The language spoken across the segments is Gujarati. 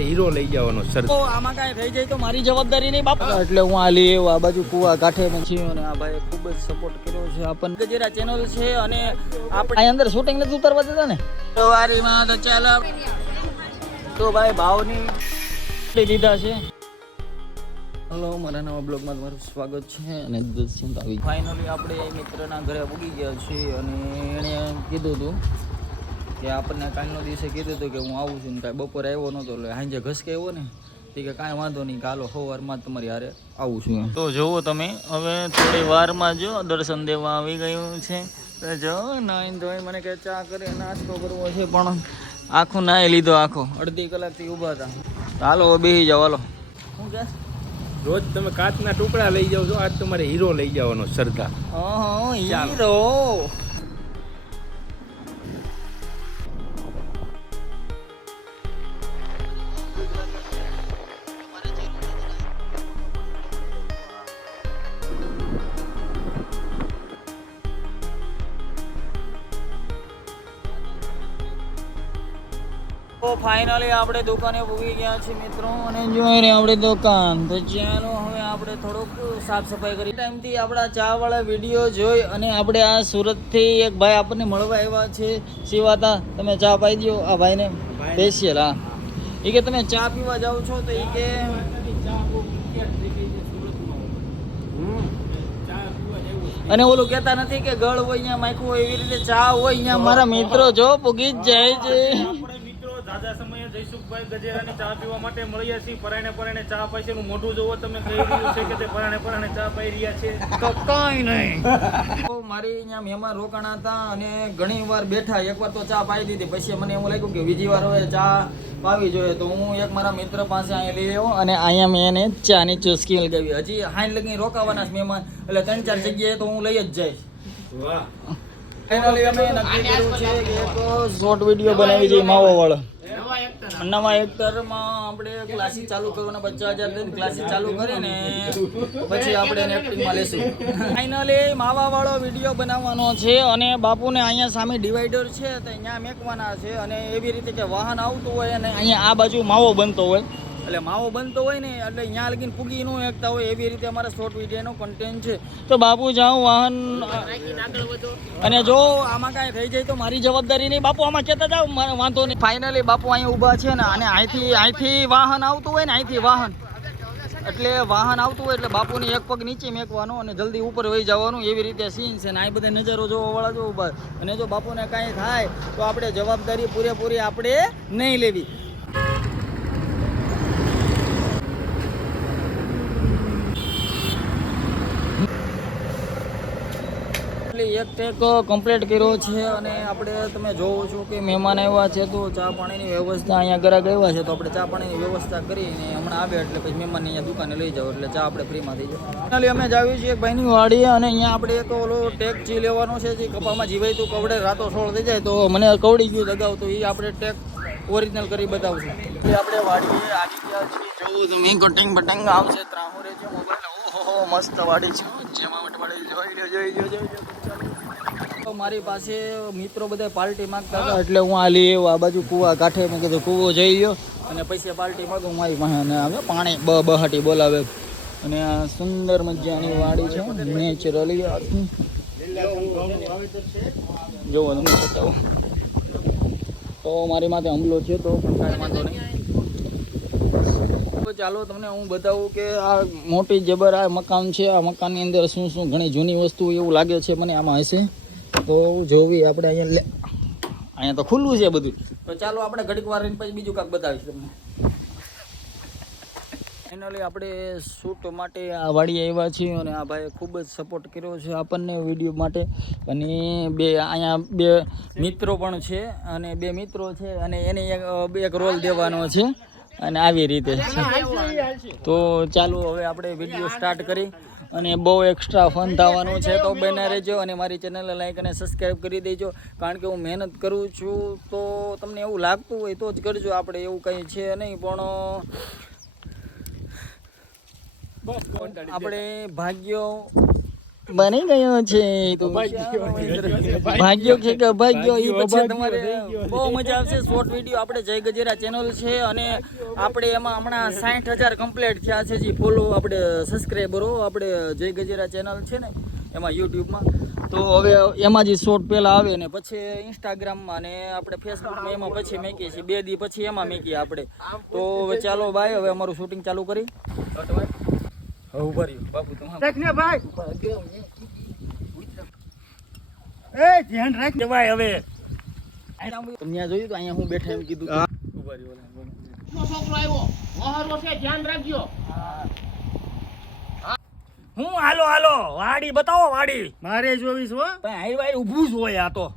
હીરો લઈ જવાનો સર તો આમાં કાંઈ થઈ જાય તો મારી જવાબદારી નહીં બાપા. એટલે હું આલી એવું આ બાજુ કુવા કાંઠે મેં છીએ અને આ ભાઈ ખૂબ જ સપોર્ટ કર્યો છે આપણને. ગજેરા ચેનલ છે અને આપણે અંદર શૂટિંગ નથી ઉતારવા દેતા ને? સવારીમાં તો ચાલો. તો ભાઈ ભાવની લીધા છે. હલો, મારા નવા બ્લોગમાં તમારું સ્વાગત છે અને દર્શિત આવી ફાઇનલી આપણે મિત્રના ઘરે પૂગી ગયા છીએ અને એણે કીધું હતું કે આપણને કાલનો દિવસે કીધું હતું કે હું આવું છું ને કાંઈ બપોરે આવ્યો નહોતો એટલે સાંજે ઘસકે આવ્યો ને તે કે કાંઈ વાંધો નહીં કાલો સવારમાં તમારી હારે આવું છું તો જુઓ તમે હવે થોડી વારમાં જો દર્શન દેવા આવી ગયું છે. તો જો નાઈન ધોઈ મને કે ચા કરી નાસ્તો કરવો છે પણ આખું નાઈ લીધો આખો. અડધી કલાકથી ઊભા હતા. હાલો બેસી જાઓ હાલો. શું કે? રોજ તમે કાચના ટુકડા લઈ જાવ છો આજ તમારે હીરો લઈ જવાનો સરદાર ઓહો હીરો. ફાઇનલી આપણે દુકાને પૂગી ગયા છીએ મિત્રો અને જોઈ ને આપણે દુકાન. તો ચાલો હવે આપણે થોડુંક સાફ સફાઈ કરી ટાઈમથી આપણા ચાવાળા વીડિયો જોઈ અને આપણે આ સુરતથી એક ભાઈ આપણને મળવા આવ્યા છે. શિવાતા તમે ચા પાઈ દો આ ભાઈને સ્પેશિયલ હા. એ કે તમે ચા પીવા જાઓ છો તો એ કે અને ઓલું કહેતા નથી કે ગળ હોય અહીંયા માયખું હોય એવી રીતે ચા હોય અહીંયા મારા મિત્રો જો પૂગી જ જાય છે આપણે મિત્રો દાદા સમયે જયસુખભાઈ ગજેરાની ચા પીવા માટે મળ્યા છીએ. પરાણે પરાણે ચા પાય છે. મોઢું જોવો તમે કહી રહ્યું છે કે તે પરાણે પરાણે ચા પાઈ રહ્યા છે. તો કઈ નહીં. તો મારી અહીંયા મહેમાન રોકાણા હતા અને ઘણી વાર બેઠા. એકવાર તો ચા પાઈ દીધી. પછી મને એવું લાગ્યું કે બીજી વાર હવે ચા પાવી જોઈએ. તો હું એક મારા મિત્ર પાસે અહીંયા લઈ આવ્યો અને અહીંયા મેં એને ચાની ચુસ્કી લગાવી. હજી હાઈન લગી રોકાવાના છે મહેમાન. એટલે ત્રણ ચાર જગ્યાએ તો હું લઈ જ જઈશ. વાહ. ફાઇનલી અમે નક્કી કર્યું છે કે એક શોર્ટ વીડિયો બનાવી છે માવો વાળો. નવા એક્ટરમાં આપણે ક્લાસીસ ચાલુ કરવાના પચાસ હજાર લઈને ક્લાસીસ ચાલુ કરીને પછી આપણે એને એક્ટિંગમાં લેશું. ફાઇનલી માવા વાળો વીડિયો બનાવવાનો છે અને બાપુને અહીંયા સામે ડિવાઈડર છે, તો અહીંયા મેકવાના છે અને એવી રીતે કે વાહન આવતું હોય અને અહીંયા આ બાજુ માવો બનતો હોય. એટલે માવો બનતો હોય ને, એટલે અહીંયા લગીને પૂગી ન એકતા હોય એવી રીતે અમારા શોર્ટ વિડીયોનો કન્ટેન્ટ છે. તો બાપુ જાઉં વાહન, અને જો આમાં કાંઈ થઈ જાય તો મારી જવાબદારી નહીં. બાપુ, આમાં કહેતા મારે વાંધો નહીં. ફાઇનલી બાપુ અહીંયા ઊભા છે ને, અને અહીંથી અહીંથી વાહન આવતું હોય ને, અહીંથી વાહન. એટલે વાહન આવતું હોય એટલે બાપુની એક પગ નીચે મેકવાનો અને જલ્દી ઉપર વહી જવાનું એવી રીતે સીન છે ને, આ બધા નજારો જોવા વાળા જો ઊભા અને જો બાપુને કાંઈ થાય તો આપણે જવાબદારી પૂરેપૂરી આપણે નહીં લેવી. એટલે એક ટેક કમ્પ્લીટ કર્યો છે અને આપણે તમે જોવો છો કે મહેમાન આવ્યા છે તો ચા પાણીની વ્યવસ્થા અહીંયા ગ્રાહક આવ્યા છે તો આપણે ચા પાણીની વ્યવસ્થા કરીને હમણાં આવે એટલે પછી મહેમાનને અહીંયા દુકાને લઈ જાઓ એટલે ચા આપણે ફ્રીમાં થઈ જાય. અમે જાવી છીએ એક ભાઈની વાડી અને અહીંયા આપણે એક ઓલો ટેક ચી લેવાનો છે જે કપામાં જીવાય તો કવડે રાતો સોળ થઈ જાય તો મને કવડી ગયું દગાવ તો એ આપણે ટેક ઓરિજિનલ કરી બતાવશું. એટલે આપણે વાડીએ આવી ગયા છીએ. જોવું તમે કટિંગ બટિંગ આવશે, ત્રાહુરે છે મોબાઈલ ઓહો, મસ્ત વાડી છે. જેમાં વટવાડી જોઈ લો જોઈ લો જોઈ લો મારી પાસે મિત્રો બધા પાર્ટી માંગતા હતા, એટલે હું આ એવું આ બાજુ કુવા કાંઠે મેં કીધું કૂવો જઈ ગયો અને પૈસે પાર્ટી માંગું મારી પાસે અને આવે, પાણી, બ, બહાટી બોલાવે. અને આ સુંદર મજાની વાડી છે નેચરલી જોવો, તમને બતાવો. તો મારી માથે હમલો છે તો પણ કાંઈ વાંધો નહીં. તો ચાલો, તમને હું બતાવું કે આ મોટી જબર, આ મકાન છે, આ મકાનની અંદર શું શું ઘણી જૂની વસ્તુ એવું લાગે છે, મને આમાં હશે? તો જોવી આપણે અહીંયા લે અહીંયા તો ખુલ્લું છે બધું. તો ચાલો આપણે ઘડીક વાર રહીને પછી બીજું કાંક બતાવીશ તમને. ફાઇનલી આપણે શૂટ માટે આ વાડી આવ્યા છીએ અને આ ભાઈએ ખૂબ જ સપોર્ટ કર્યો છે આપણને વીડિયો માટે. અને બે અહીંયા બે મિત્રો પણ છે અને બે મિત્રો છે અને એને એક એક રોલ દેવાનો છે અને આવી રીતે. તો ચાલો હવે આપણે વીડિયો સ્ટાર્ટ કરી. અને બહુ એક્સ્ટ્રા ફન થવાનું છે. તો બને રહેજો અને મારી ચેનલને લાઈક અને સબસ્ક્રાઈબ કરી દેજો. કારણ કે હું મહેનત કરું છું તો તમને એવું લાગતું હોય તો જ કરજો. આપણે એવું કંઈ છે નહીં પણ આપણે ભાગ્યો બની ગયો છે. તો ભાગ્યો છે કે અભાગ્યો? એ પછી તમારે બહુ મજા આવશે. શોર્ટ વીડિયો આપણે જય ગજેરા ચેનલ છે અને આપણે એમાં હમણાં સાઠ હજાર કમ્પ્લીટ થયા છે જે ફોલો આપણે સબસ્ક્રાઈબરો આપણે જય ગજેરા ચેનલ છે ને એમાં યુટ્યુબમાં. તો હવે એમાં જે શોર્ટ પહેલાં આવે ને પછી ઇન્સ્ટાગ્રામમાં ને આપણે ફેસબુકમાં એમાં પછી મેકીએ છીએ. બે દી પછી એમાં મેકીએ આપણે. તો હવે ચાલો ભાઈ હવે અમારું શૂટિંગ ચાલુ કરી. ઊભા રહ્યો. બાપુ તમારે ત્યાં જોયું તો અહીંયા હું બેઠા એમ કીધું ઊભા રહ્યો છોકરો આવ્યો. મહોરો છે ધ્યાન રાખજો. હું. હાલો હાલો. વાડી બતાવો વાડી. મારે જોવીશ હો. પણ હાઈ વાઈ ઊભું જ હોય આ તો.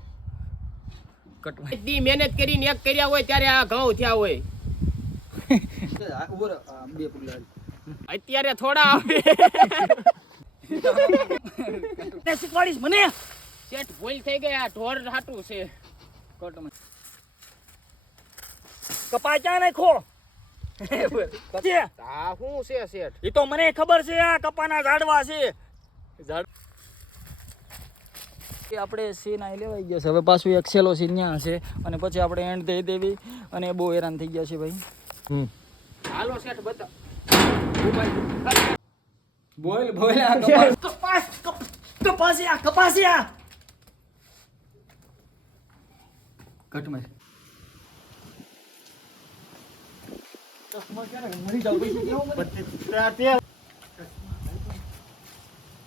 દી મહેનત કરીને એક કર્યા હોય ત્યારે આ ઘઉં થયા હોય. ઊભો બે પગલા અત્યારે થોડા આવે. શીખવાડીશ મને. શેઠ ભૂલ થઈ ગયા ઢોર હાટું છે. કટમાં કપા ક્યાં નાખો આ શું છે શેઠ? એ તો મને ખબર છે આ કપાના ઝાડવા છે. ઝાડ એ આપણે સીન અહીં લેવાઈ ગયા છે. હવે પાછું એક સેલો સીન ત્યાં છે. અને પછી આપણે એન્ડ દઈ દેવી. અને બહુ હેરાન થઈ ગયા છે ભાઈ. હાલો શેઠ બતા બોલ બોલ આ કપાસ. કપાસ કપ- કપાસિયા કપાસિયા. કટમાં.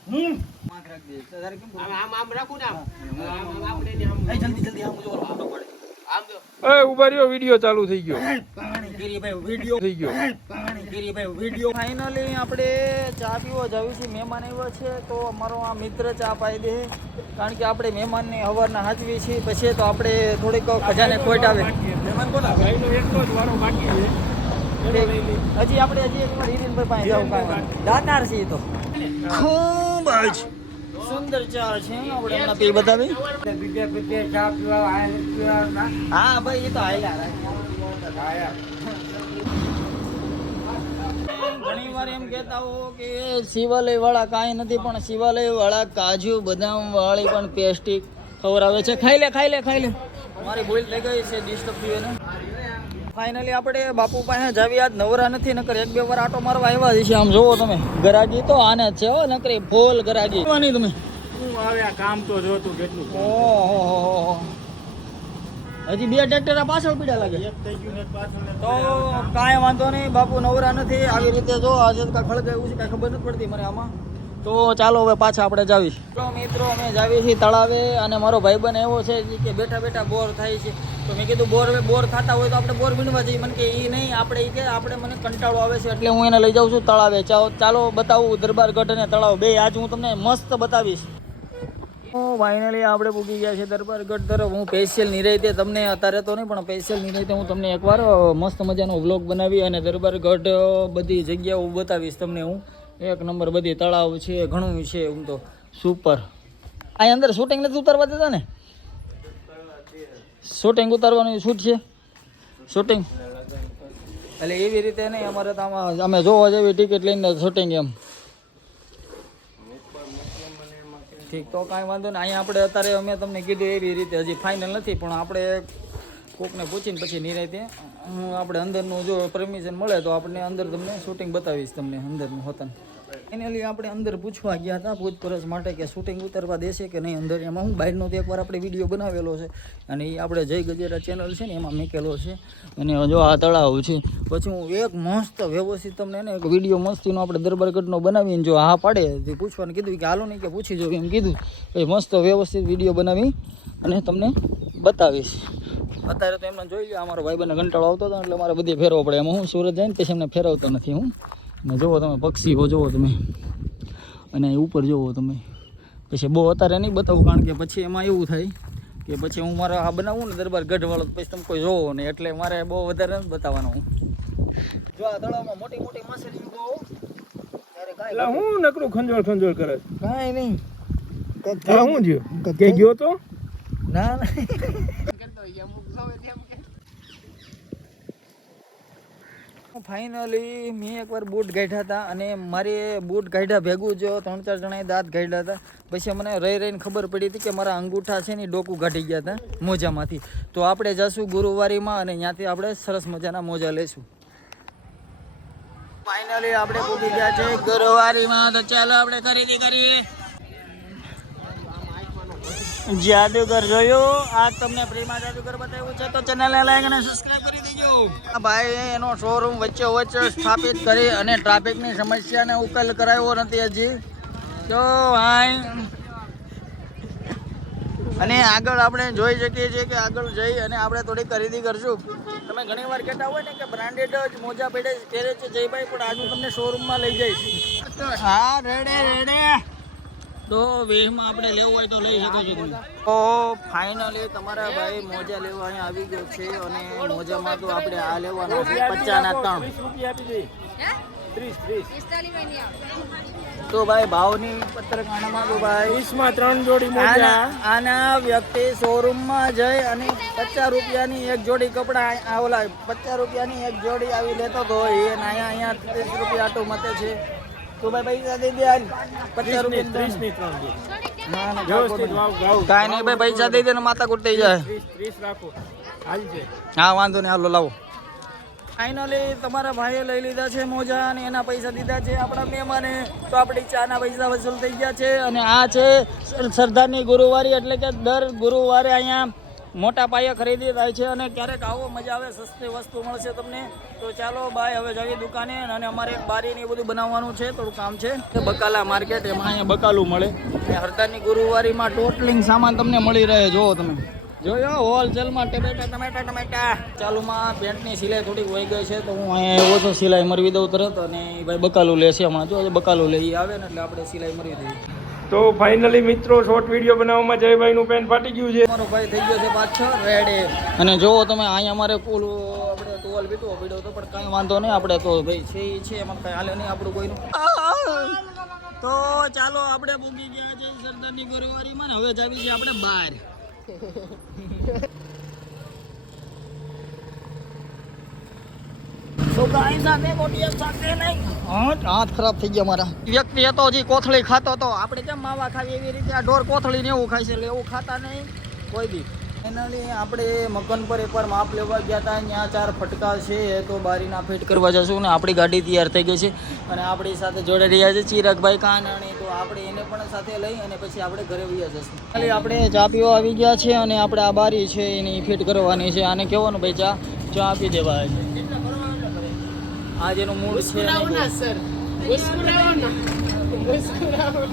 હમ. આમ આમ આમ રાખું ને આમ. આમ આમ આપણે ને આમ. જલ્દી જલ્દી આમ જો ફોટો પાડે. આમ જો. એ ઊભા રહ્યો વીડિયો ચાલુ થઈ ગયો. વીડિયો. થઈ ગયો. ફાઇનલી આપણે ચા પીવો જવું છે મહેમાન આવ્યો છે તો અમારો આ મિત્ર ચા પાઈ દે કારણ કે આપણે મહેમાનને હવારના હાચવી છીએ પછી તો આપણે થોડીક ખજાને ખોટ આવે. મહેમાન કોના ભાઈનો એકલો જ વારો બાકી છે. હજી આપણે હજી એકવાર હિરેનભાઈ પાસે જવું કાંઈ દાતાર છે તો. ખૂબ જ સુંદર ચા છે આપણે હમણાં પી બતાવી. હા ભાઈ એ તો હાલ્યા ઘણી વાર એમ કહેતા હો કે શિવાલય વાળા કાંઈ નથી પણ શિવાલય વાળા કાજુ બદામ વાળી પણ પેસ્ટિક ખવડાવે છે. ખાઈ લે ખાઈ લે ખાઈ લે. મારી ભૂલ થઈ ગઈ છે ડિસ્ટર્બ થયું એને. ફાઇનલી આપણે બાપુ પાસે જાવી. આજ નવરા નથી નકર એક બે વાર આટો મારવા આવ્યા છે આમ જોવો તમે ગરાગી તો આને જ છે હો નકરી ફોલ ગરાગી. તમે? શું આવે આ કામ તો જો તું કેટલું ઓહો હજી બે ટ્રેક્ટર પાછળ પીડા લાગે. થઈ ગયું ને પાછળ ને તો કાંઈ વાંધો નહીં બાપુ નવરા નથી. આવી રીતે જો આજે તો કાંઈ એવું છે કાંઈ ખબર નથી પડતી મને આમાં. તો ચાલો હવે પાછા આપણે જાવી મિત્રો મિત્રો અમે જાવી છીએ તળાવે અને મારો ભાઈબંધ એવો છે જે કે બેઠા બેઠા બોર થાય છે. તો મેં કીધું બોર બોર થતા હોય તો આપણે બોર વીણવા જઈએ. મને કે એ નહીં આપણે એ કે આપણે મને કંટાળો આવે છે એટલે હું એને લઈ જાઉં છું તળાવે. ચાલો ચાલો બતાવું દરબારગઢ અને તળાવ બે. આજ હું તમને મસ્ત બતાવીશ. ફાઇનલી આપણે પૂકી ગયા છે દરબારગઢ તરફ. હું સ્પેશિયલ નિરાયતે તમને, અત્યારે તો નહીં, પણ સ્પેશિયલ નિરાયતે હું તમને એકવાર મસ્ત મજાનો વ્લોગ બનાવી અને દરબારગઢ બધી જગ્યાઓ બતાવીશ તમને હું. એક નંબર બધી તળાવ છે, ઘણું છે હું તો. સુપર આ અંદર શૂટિંગ નથી ઉતારવા દેતા ને? શૂટિંગ ઉતારવાનું શૂટ છે? શૂટિંગ એટલે એવી રીતે નહીં, અમારે તો અમે જોવા જેવી ટિકિટ લઈને શૂટિંગ એમ. ઠીક, તો કાંઈ વાંધો નહીં. અહીંયા આપણે અત્યારે અમે તમને કીધું એવી રીતે હજી ફાઇનલ નથી, પણ આપણે કોકને પૂછીને પછી નિરાયતે, હું આપણે અંદરનું જો પરમિશન મળે તો આપણે અંદર તમને શૂટિંગ બતાવીશ તમને, અંદરનું હોતન. ફાઇનલી આપણે અંદર પૂછવા ગયા હતા પૂછપરછ માટે કે શૂટિંગ ઉતારવા દેશે કે નહીં અંદર. એમાં હું બહારનો તો એકવાર આપણે વીડિયો બનાવેલો છે. અને એ આપણે જય ગજેરા ચેનલ છે ને એમાં મૂકેલો છે. અને જો આ તળાવ છે. પછી હું એક મસ્ત વ્યવસ્થિત તમને એને એક વીડિયો મસ્તીનો આપણે દરબારગઢનો બનાવીને જો હા પાડે તે પૂછવાનું કીધું કે હાલો નહીં કે પૂછી જો એમ કીધું. એ મસ્ત વ્યવસ્થિત વીડિયો બનાવી અને તમને બતાવીશ. અત્યારે તો એમને જોઈ લો અમારો ભાઈબંધને કંટાળો આવતો હતો એટલે મારે બધી ફેરવો પડે. એમાં હું સુરત જઈને પછી એમને ફેરવતો નથી હું. અને જુઓ તમે પક્ષીઓ જુઓ તમે. અને ઉપર જુઓ તમે. પછી બહુ અત્યારે નહીં બતાવું કારણ કે પછી એમાં એવું થાય કે પછી હું મારા આ બનાવું ને દરબાર ગઢવાળો પછી તમે કોઈ જોવો નહીં એટલે મારે બહુ વધારે નથી બતાવવાનું. હું જો આ તળાવમાં મોટી મોટી માછલી કાંઈ એટલે હું નકરું ખંજોળ ખંજોળ કરે? કાંઈ નહીં. હું ગયો તો? ના ના કરતો હોય અમુક જોવે તેમ કે ફાઇનલી મેં એકવાર બૂટ કાઢ્યા હતા અને મારે બૂટ કાઢ્યા ભેગું જો ત્રણ ચાર જણાએ દાંત કાઢ્યા હતા. પછી મને રહી રહીને ખબર પડી હતી કે મારા અંગૂઠા છે ને ડોકું કાઢી ગયા હતા મોજામાંથી. તો આપણે જશું ગુરુવારીમાં અને ત્યાંથી આપણે સરસ મજાના મોજા લેશું ફાઇનલી આપણે પૂગી ગયા છે ગુરુવારીમાં. તો ચાલો આપણે ખરીદી કરીએ. જાદુગર જોયું. આ તમને ફ્રીમાં જાદુગર બતાવ્યું છે. તો ચેનલને લાઈક અને સબસ્ક્રાઇબ કરી દેજો. આ ભાઈ એનો શોરૂમ વચ્ચે વચ્ચે સ્થાપિત કરી અને ટ્રાફિકની સમસ્યાને ઉકેલ કરાવ્યો નથી હજી. તો ભાઈ, અને આગળ આપણે જોઈ શકીએ છીએ કે આગળ જઈ અને આપણે થોડી ખરીદી કરશું. તમે ઘણી વાર કહેતા હોય ને કે બ્રાન્ડેડ જ મોજા પેડે પહેરે છે જયભાઈ, પણ આજુ તમને શોરૂમમાં લઈ જઈશ. હા, રેડે રેડે. તો વીસમાં આપણે લેવું હોય તો લઈ શકો છો તમે. તો ફાઇનલી તમારા ભાઈ મોજા લેવા અહીંયા આવી ગયો છે અને મોજામાં તો આપણે આ લેવાના છે પચાસના ત્રણ. તો ભાઈ ભાવની પત્રકાણામાં તો ભાઈ ત્રણ જોડી આના મોજા. આના વ્યક્તિ શોરૂમમાં જઈ અને પચાસ રૂપિયાની એક જોડી કપડા ઓલા પચાસ રૂપિયાની એક જોડી આવી લેતો તો એ અહીંયા અહીંયા ત્રીસ રૂપિયા આટો મતે છે. તો ભાઈ પૈસા દઈ દે. પચાસ રૂપિયા ત્રીસની ત્રણ કાંઈ નહીં ભાઈ પૈસા દઈ દે ને માતા કુટ થઈ જાય. ત્રીસ ત્રીસ રાખો. હા વાંધો નહીં હાલો લાવો. ફાઇનલી તમારા ભાઈએ લઈ લીધા છે મોજા અને એના પૈસા દીધા છે આપણા મહેમાને. તો આપણી ચાના પૈસા વસૂલ થઈ ગયા છે અને આ છે સરદારની ગુરુવારી એટલે કે દર ગુરુવારે અહીંયા મોટા પાયે ખરીદી થાય છે અને ક્યારેક આવો મજા આવે, સસ્તી વસ્તુ મળશે તમને. તો ચાલો, બાય, હવે જઈએ દુકાને અને અમારે બારીને એ બધું બનાવવાનું છે, થોડું કામ છે. બકાલા માર્કેટ એમાં અહીંયા બકાલું મળે. અને ગુરુવારીમાં ટોટલિંગ સામાન તમને મળી રહે. જોવો તમે. જોયો, હોલસેલમાં ટમેટા ટમેટા ટમેટા. ચાલુમાં પેન્ટની સિલાઈ થોડીક વહી ગઈ છે, તો હું અહીંયા ઓછો સિલાઈ મરવી દઉં તરત અને એ ભાઈ બકાલું લેશે હમણાં. જો બકાલું લઈ આવે ને એટલે આપણે સિલાઈ મરવી દઈએ. તો ફાઇનલી મિત્રો શોર્ટ વીડિયો બનાવવામાં જયભાઈનું પેન ફાટી ગયું છે. મારો ભાઈ થઈ ગયો છે પાછો રેડે અને જુઓ તમે અહીંયા અમારે ઓલું આપણે ટુવાલ બીટવો પડ્યો તો પણ કાંઈ વાંધો નહીં, આપણે તો ભાઈ છે એ છે, એમાં કાંઈ હાલે નહીં આપણું કોઈનું. તો ચાલો આપણે પૂગી ગયા છે સરદારની ગુરુવારીમાં ને, હવે જાવી છે આપણે બહાર તો ગાય સાથે ગોટિયા સાથે નહીં હાથ ખરાબ થઈ ગયા મારા. વ્યક્તિ હતો હજી કોથળી ખાતો હતો આપણે કેમ માવા ખાવી એવી રીતે આ ઢોર કોથળી ને એવું ખાય છે એટલે એવું ખાતા નહીં. કોઈ દી ફાઇનલી આપણે મકન પર એકવાર માપ લેવા ગયા હતા. ત્યાં ચાર ફટકા છે તો બારીના ફિટ કરવા જશું ને આપણી ગાડી તૈયાર થઈ ગઈ છે. અને આપણી સાથે જોડે રહ્યા છે ચિરાગભાઈ કાનાણી. તો આપણે એને પણ સાથે લઈ અને પછી આપણે ઘરે વયા જશું. ખાલી આપણે ચા પીવા આવી ગયા છે અને આપણે આ બારી છે એની ફિટ કરવાની છે. આને કહેવાનું ભાઈ ચા ચા આપી દેવા છે આ જેનું મૂળ છે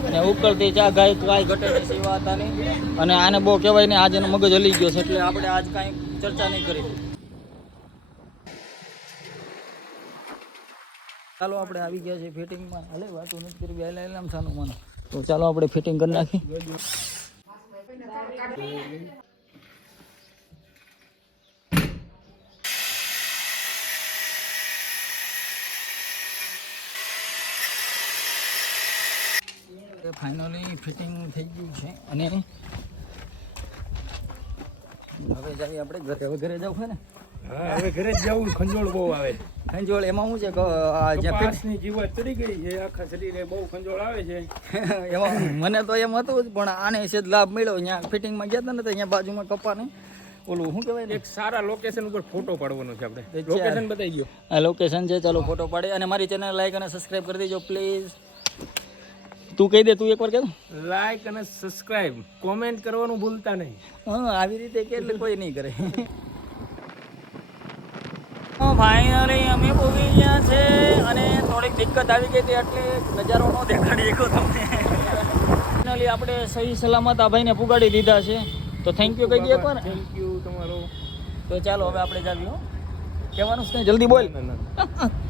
અને ઉકળતી ચા ગાય કાંઈ ઘટે નહીં સેવા હતા નહીં અને આને બહુ કહેવાય ને આજ એનો મગજ હલી ગયો છે એટલે આપણે આજ કાંઈ ચર્ચા નહીં કરી. ચાલો આપણે આવી ગયા છે ફિટિંગમાં. હાલે વાતો નથી કરી બે હાલે આમ સાનું મને. તો ચાલો આપણે ફિટિંગ કરી નાખી ફાઇનલી ફિટિંગ થઈ ગયું છે. અને હવે જઈએ આપણે ઘરે. હવે ઘરે જવું છે ને? હવે ઘરે જ જવું. ખંજોળ બહુ આવે. ખંજોળ એમાં શું છે? કે આ જ્યાં ફિટ કપાસની જીવાત ચડી ગઈ છે. આખા શરીરે બહુ ખંજોળ આવે છે. એમાં મને તો એમ હતું પણ આને છે લાભ મળ્યો. અહીંયા ફિટિંગમાં ગયા હતા ને તો અહીંયા બાજુમાં કપાને ઓલું શું કહેવાય એક સારા લોકેશન ઉપર ફોટો પાડવાનો છે આપણે. લોકેશન બતાવી ગયો આ લોકેશન છે ચાલો ફોટો પાડે અને મારી ચેનલ લાઈક અને સબસ્ક્રાઈબ કરી દેજો પ્લીઝ તું કહી દે તું એકવાર કહે લાઈક અને સબસ્ક્રાઇબ કોમેન્ટ કરવાનું ભૂલતા નહીં. હા આવી રીતે કે એટલે કોઈ નહીં કરે. ફાઇનલી અમે પહોંચી ગયા છે અને થોડીક દિક્કત આવી ગઈ હતી એટલે નજારો ન દેખાડી શકો તમને ફાઇનલી આપણે સહી સલામત આ ભાઈને પુગાડી દીધા છે. તો થેન્ક યુ કહી દઈએ એકવાર. થેન્ક યુ તમારો. તો ચાલો હવે આપણે જાવી હો. કહેવાનું છે જલ્દી બોલ.